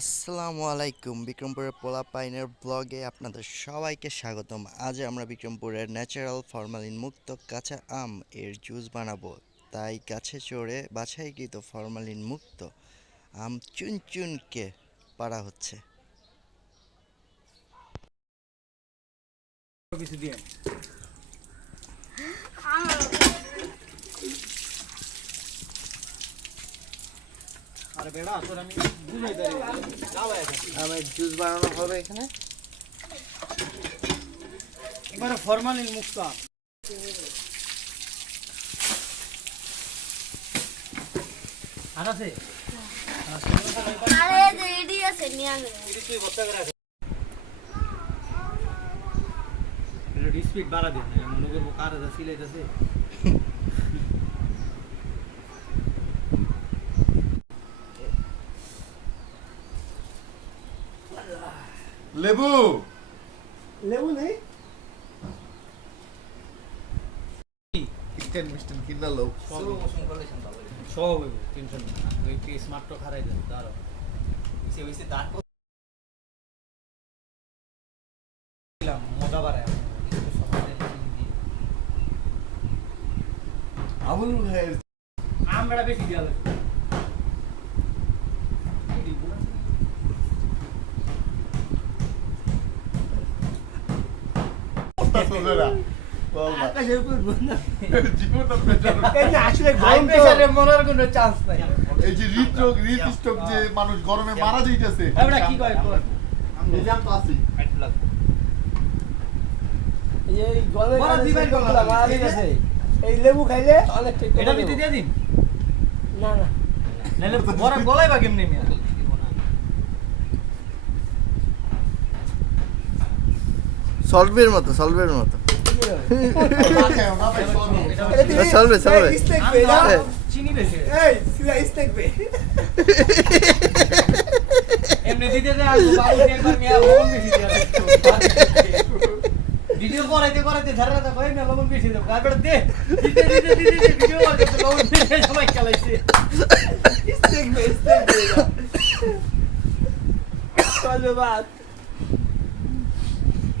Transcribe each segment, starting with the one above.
আসসালামু আলাইকুম, বিক্রমপুরের পোলা পাইনের ব্লগে আপনাদের সবাইকে স্বাগতম। আজ আমরা বিক্রমপুরের ন্যাচারাল ফরমালিন মুক্ত কাঁচা আম এর জুস বানাবো। তাই গাছে চড়ে বাছাইকৃত ফরমালিন মুক্ত আম চুনচুনকে পাড়া হচ্ছে। কিছু দিয়ে আরে বেড়া তোর আমি বুঝাই দাঁড়িয়ে আমের জুস বানানো হবে এখানে। এবারে ফরমালিন মুক্ত আম আছে আরে রেডি আছে নিয়ে আনো তুই বস্তা করে আছে এটা স্পিড বাড়া দিন মনে করবো কার আছে সিলাইতেছে লেবু লেবু নেই স্ট্যান্ড মিস্ট্যান্ড কিনা লোক সব টেনশন না ওই কি স্মার্ট তো খারাই দেন দাঁড়াও এসে দাঁত দিলাম মজা বাড়ায় আবুল ভাইয়ের আমরা বেশি দিয়া লাগে সোজা আকাশের উপর বন্যা জীবনটা বেটার এই যে আসলে গরম প্রেসারে মরার কোনো চান্স নাই এই যে হৃদরোগ যে মানুষ গরমে মারা যাইতেছে আমরা কি কয় এই যে আমি তো আছি এই গলে বড় দিবেন গলা মারি গেছে এই লেবু খাইলে অনেক ঠিক এটা ভিতরে দিয়ে দিন না না নাহলে বড় গলায় বা কেমনে মিয়া সলভের মতো এটা চলবে স্টেক বে না চিনি বেশি এই সিলা স্টেক বে এমনি দিতে দে আর বাবু একবার মিয়া লবণ বেশি দিয়া ভিডিও করাইতে ধারা দা কই মিয়া লবণ বেশি দাও গাড়ি দে দিতে ভিডিও করতে লবণ বেশি সবাই চালাইছে স্টেক বে চলবে বাত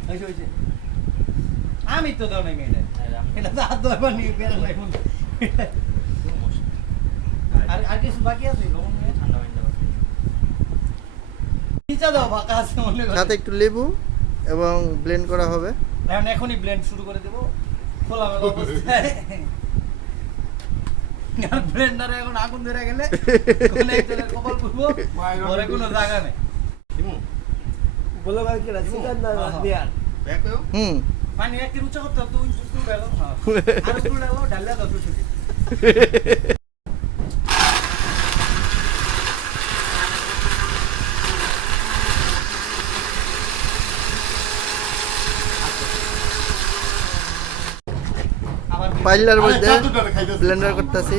হইছে আমি তো দাও নাই মেয়ে এটা তো হাত ধোয়া পানি বের নাই মন আর কিছু বাকি আছে লবণ নিয়ে ঠান্ডা পানি দাও নিচে দাও ফাঁকা আছে মনে করে সাথে একটু লেবু এবং ব্লেন্ড করা হবে। এখন এখনই ব্লেন্ড শুরু করে দেব খোলা মেলা অবস্থায় আর ব্লেন্ডারে এখন আগুন ধরে গেলে কোন একজনের কপাল পুড়বো পরে কোনো জায়গা নেই বলে ভাই কি রাসিকার না দিয়া দেখো পানি একটু উঁচা করতে হবে তুই তুই গেল না আর একটু লাগলো ঢালে দাও তুই শুধু আবার পাইলার আরে মধ্যে চাটুটারে খাইতেছে ব্লেন্ডার করতেছি।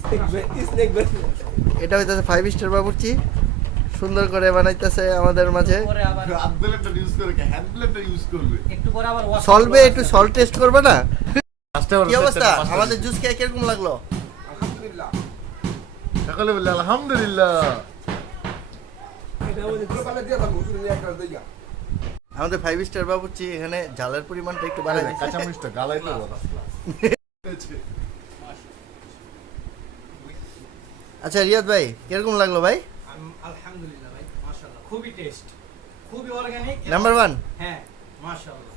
স্টেক বে এটা হইতেছে 5 স্টার বাবুর্চি, সুন্দর করে বানাইতেছে আমাদের মাঝে। পরে আবার হাত ব্লেন্ডার ইউজ করে কি হ্যান্ড ব্লেন্ডার ইউজ করবে একটু পরে আবার wash সলভে করবো। একটু সল্ট টেস্ট করবে না? পাঁচটা কি অবস্থা? আমাদের জুস খেয়ে কিরকম লাগলো? সকালে বললে আলহামদুলিল্লাহ এটা ওই সকালে দিয়া দাও উসুরে একটা দেইয়া আমাদের 5 স্টার বাবুর্চি এখানে ঝালের পরিমাণটা একটু বাড়াই দিচ্ছে। কাঁচা মরিচটা গালাই তো আচ্ছা রিয়াদ ভাই, কিরকম লাগলো ভাই? আলহামদুলিল্লাহ ভাই মাশাআল্লাহ খুবই টেস্ট খুবই অর্গানিক নাম্বার 1। হ্যাঁ মাশাআল্লাহ